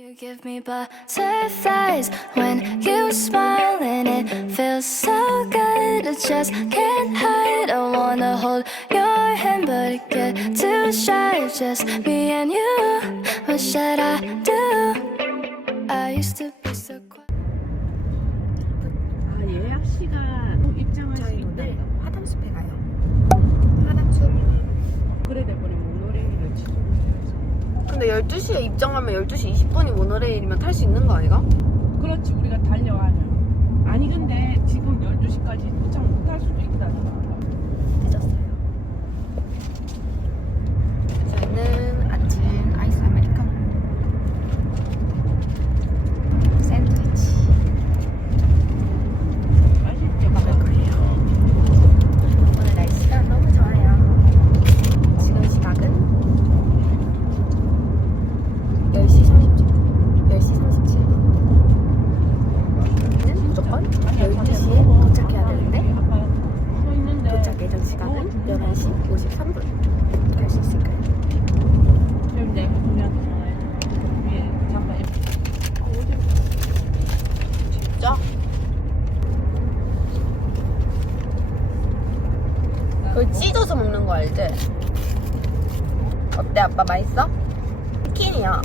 You give me butterflies when you smile, and it feels so good. I just can't hide. I wanna hold your hand, but I get too shy. Just me and you. What should I do? I used to be so quiet. 아 예약 시간 입장할 수 오늘 화담숲에 가요. 화담숲. 그래 돼버리면 모노레일을 취소 근데 12시에 입장하면 12시 20분이 모노레일이면 탈 수 있는 거 아이가? 그렇지 우리가 달려가면 아니 근데 지금 12시까지 도착 못할 수도 있다 늦었어요. 저희는 아침 아이스 아메리카노. 샌드위치 맛있게 먹을 거예요. 오늘 날씨가 너무 좋아요. 지금 시각은 10시 30분. 10시 37분. 우리는 무조건 12시에 도착해야 되는데 서 있는데 도착 예정 시간은 11시 53분. 갈 수 있을까요? 지금 내가 우리한테 전화해 위에 잠깐 아, 어제 진짜? 그걸 찢어서 먹는 거 알지? 어때 아빠 맛있어? 치킨이야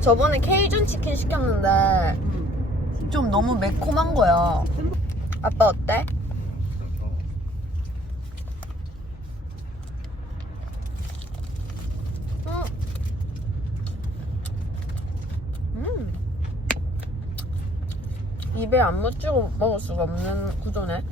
저번에 케이준 치킨 시켰는데 좀 너무 매콤한 거야 아빠 어때? 음. 음. 입에 안 묻히고 먹을 수가 없는 구조네.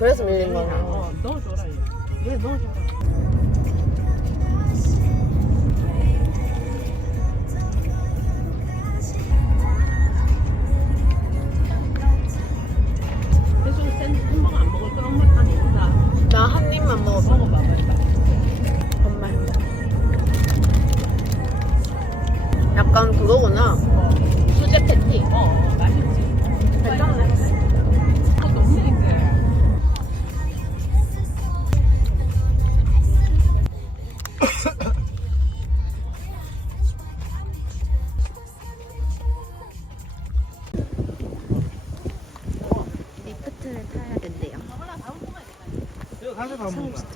그래서 밀린 거구나. 어 넣어줘라 얘. 얘 넣어줘라 리프트를 타야 된대요. 밥 먹자.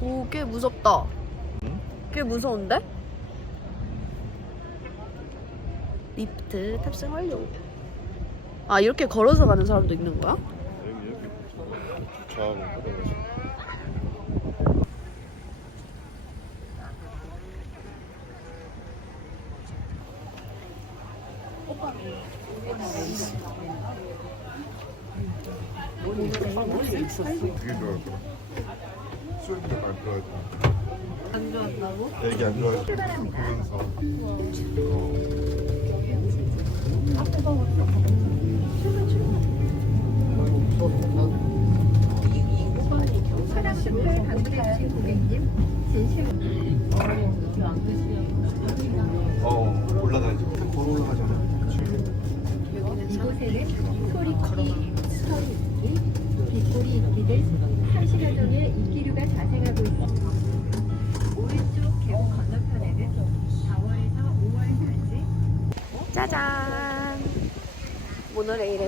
오, 꽤 무섭다. 꽤 무서운데? 리프트 탑승 완료. 아, 이렇게 걸어서 가는 사람도 있는 거야? 여기 이렇게 주차하고 그러면서 되게 좋아했더라. 수영도 안 좋아했다. 안 좋았다고? 애기 안 좋아했어. 보면서. 어. 어,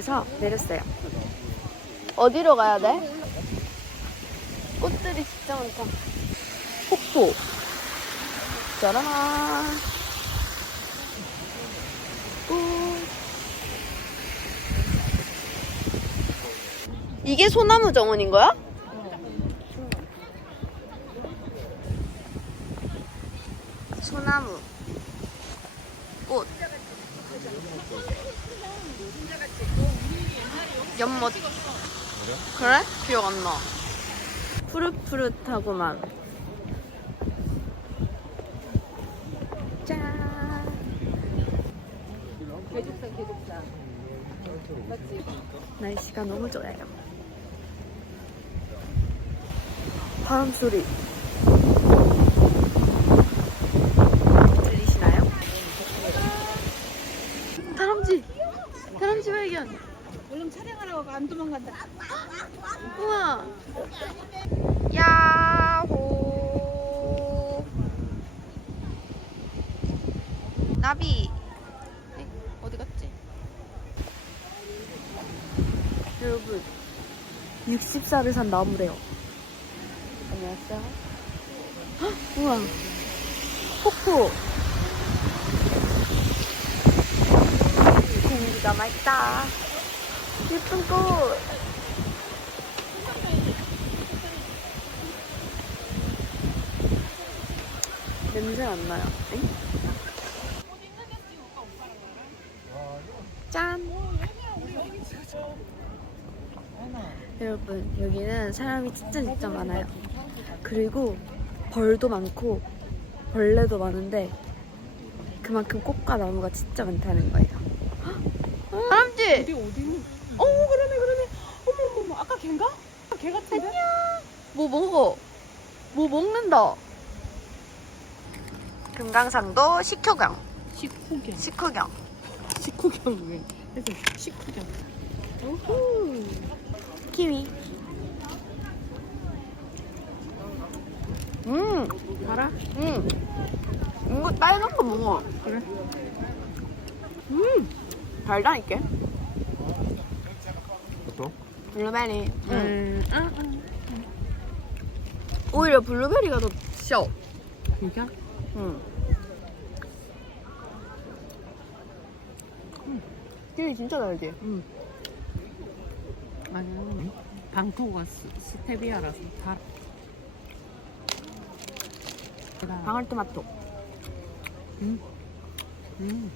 모노레일에서 내렸어요. 어디로 가야 돼? 꽃들이 진짜 많다. 폭포 폭포. 짜라란. 꾹. 이게 소나무 정원인 거야? 소나무. 꽃. 연못. 그래? 기억 안 나. 푸릇푸릇하구만. 짠. 개죽산 개죽산. 맞지? 날씨가 너무 좋아요. 바람 소리. 들리시나요? 다람쥐! 다람쥐 발견! 얼른 촬영하라고 안 도망간다. 우와! 야호! 나비! 에? 어디 갔지? 여러분, 60살을 산 나무래요. 안녕하세요. 헉, 우와! 폭포! 공기가 맑다. 예쁜 꽃! 냄새 안 나요. 엥? 짠! 여러분, 여기는 사람이 진짜 진짜 많아요. 그리고 벌도 많고, 벌레도 많은데, 그만큼 꽃과 나무가 진짜 많다는 거예요. 헉, 다람쥐! 어 그러네 그러네. 어머 어머 아까 걔인가? 아까 걔 같은데? 뭐 먹어? 뭐 먹는다. 금강산도 식효경. 식후경. 식후경. 식후경 왜? 그래서 식후경. 우후. 키위. 음, 알아? 음. 이거 빨간 거 먹어. 그래. 음, 달다니까. 블루베리. 음. 음. 아, 오히려 블루베리가 더 셔. 진짜? 응. 키위 진짜 달지? 응. 아니야. 방토가 스, 스테비아라서 다. 방울토마토. 음. 음.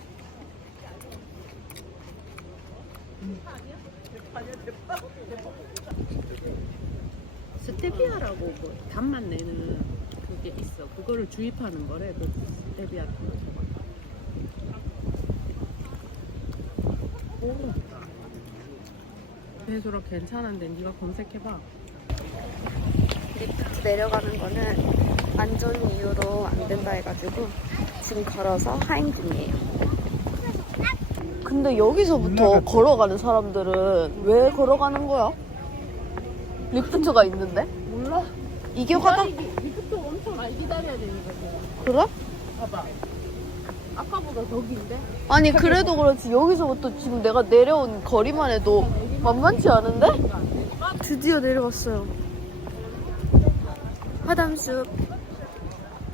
스테비아라고 뭐 단맛 내는 그게 있어. 그거를 주입하는 거래. 그 스테비아 토마토가. 오. 배수로 괜찮은데 네가 검색해봐. 리프트 내려가는 거는 안전 이유로 안 된다 해가지고 지금 걸어서 하행 중이에요. 근데 여기서부터 걸어가는 사람들은 왜 걸어가는 거야? 리프트가 있는데? 몰라. 이게 화장 리프트 엄청 많이 기다려야 되는 거지. 그래? 봐봐. 아까보다 더 긴데? 아니 그래도 그렇지 여기서부터 지금 내가 내려온 거리만 해도 만만치 않은데? 드디어 내려왔어요. 화담숲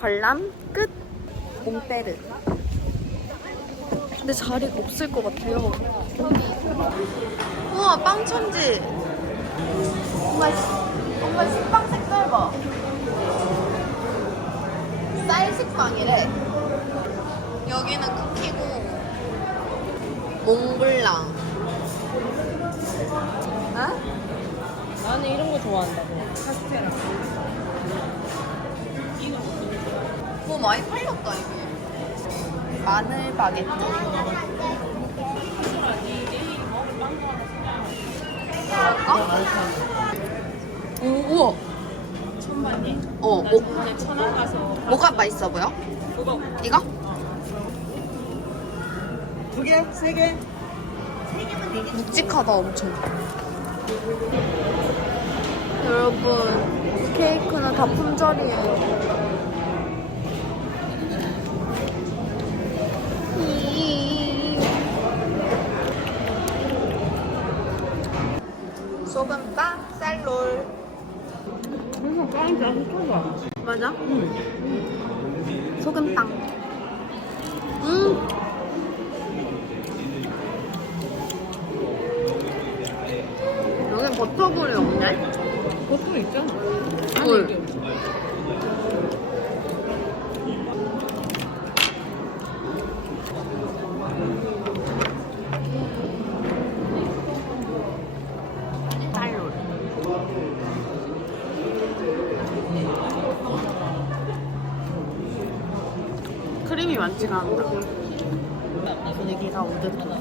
관람 끝. 몽테르. 근데 자리가 없을 것 같아요. 우와 빵 천지. 뭔가 시- 뭔가 식빵 색깔 봐. 쌀 식빵이래. 여기는 쿠키고 몽블랑. 어? 나는 이런 거 좋아한다고. 카스테라. 뭐 많이 팔렸다 이게. 마늘 바게트. 오, 우와. 천만이? 어, 나 뭐, 저번에 천안 가서 뭐가 맛있어 보여? 그거 이거? 두 개? 세 개? 묵직하다 엄청. 여러분 케이크는 다 품절이에요. 소금빵 쌀롤 그래서 빵이 다 흩어져. 맞아? 응. 소금빵. 음. 여긴 버터굴이 없네? 보통 있잖아. 굴. 이게 쌀롤. 크림이 많 지가 않다. 분위기가 오듯하다.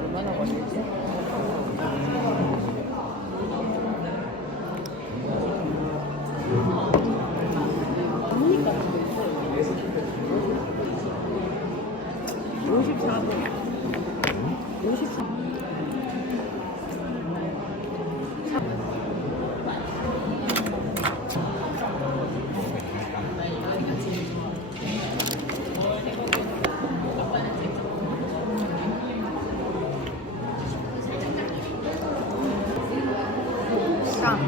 얼마나 걸릴지. 약간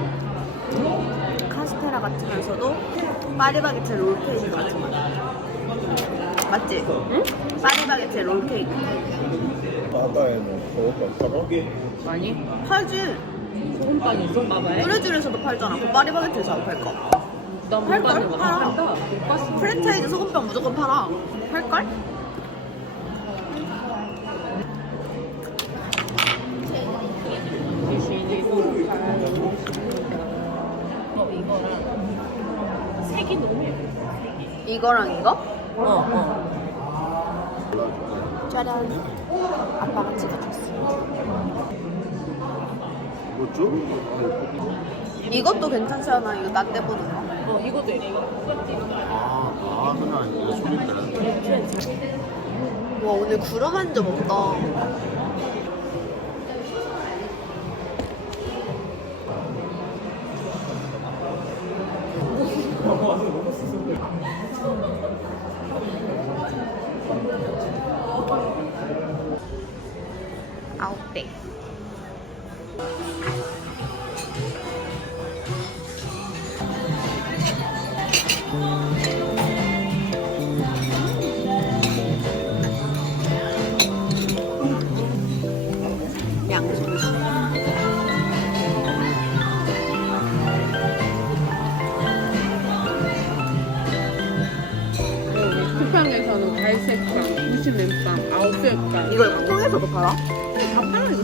카스테라 같으면서도 파리바게트 롤케이크 같은 맛. 맞지? 응? 파리바게트 롤케이크. 바다에 뭐거 많이? 팔지. 소금빵이 있어? 봐봐요. 뚜레쥬에서도 팔잖아. 그 파리바게트에서 안 팔까? 나못 팔걸? 봤는 거 팔아. 못 봤어. 프랜차이즈 소금빵 무조건 팔아. 팔걸? 어, 이거랑 색이 너무 예뻐. 이거랑 이거? 어, 어. 짜란. 아빠가 찍어줬어. 뭐 좀? 이것도 괜찮지 않아? 이거 나 때보는 거. 어, 이것도 예뻐. 아, 아, 그건 아니고 소리. 와 오늘 구름 한 점 없다. 아홉 배.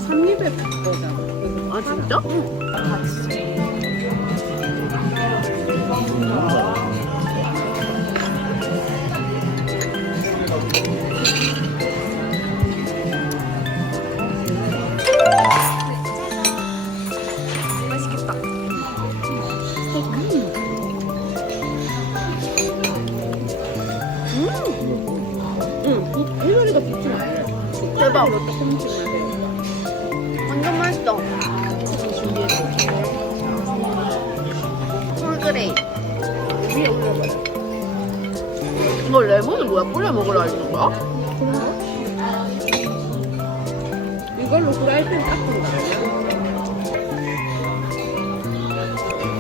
삼립에 거잖아. 아 진짜? 응. 맛 이거 레몬은 뭐야? 뿌려 먹으라 하는 거야? 이걸로 프라이팬 닦은 거 아니야?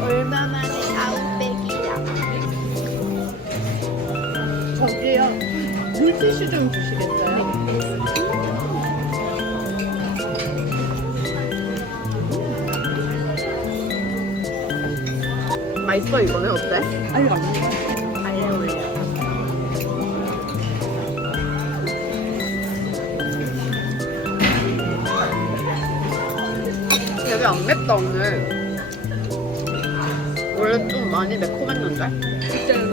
얼마 만에 아웃백이야. 저기요. 물티슈 좀 주시겠어요? 맛있어 이거는 어때? 아니, 아 맵다 오늘. 원래 좀 많이 매콤했는데?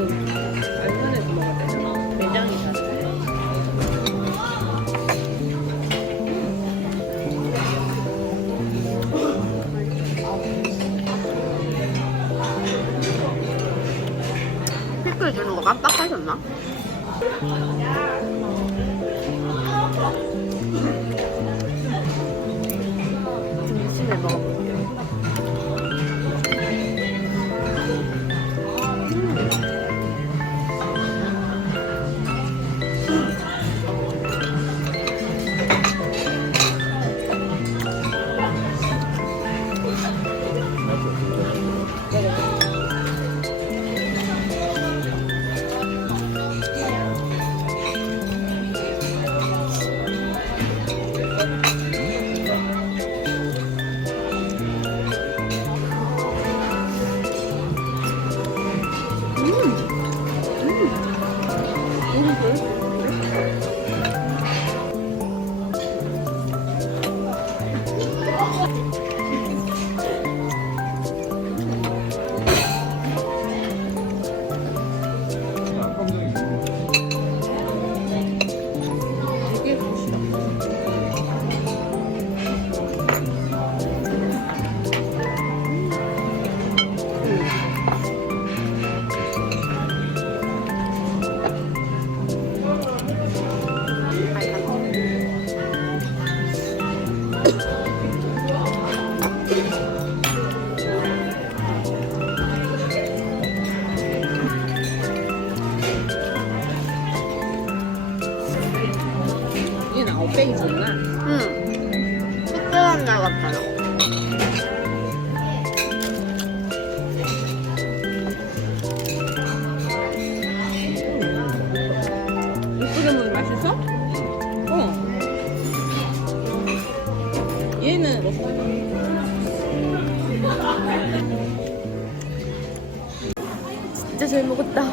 잘 먹었다.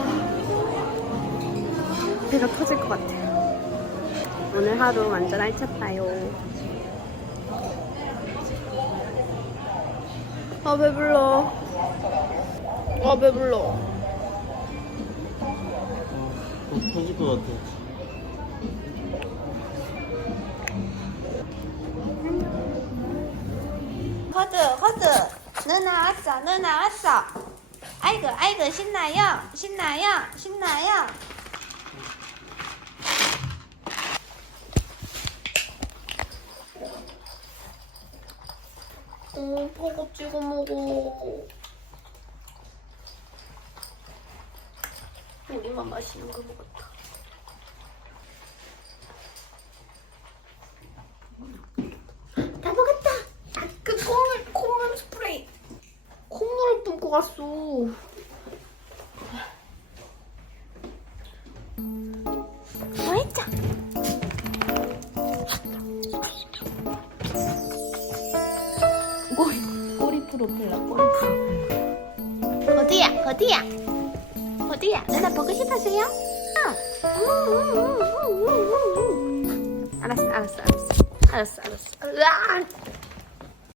배가 터질 것 같아요. 오늘 하루 완전 알찼다요. 아 배불러. 아 배불러. 또 터질 것 같아. 허즈 허즈 누나 왔어 누나 왔어 아이고 아이고 신나요? 신나요? 신나요? 어, 버거 찍어 먹어. 우리만 맛있는 거 먹었 보고 싶었어요? 응. 알았어 알았어 알았어 알았어 알았어 으아!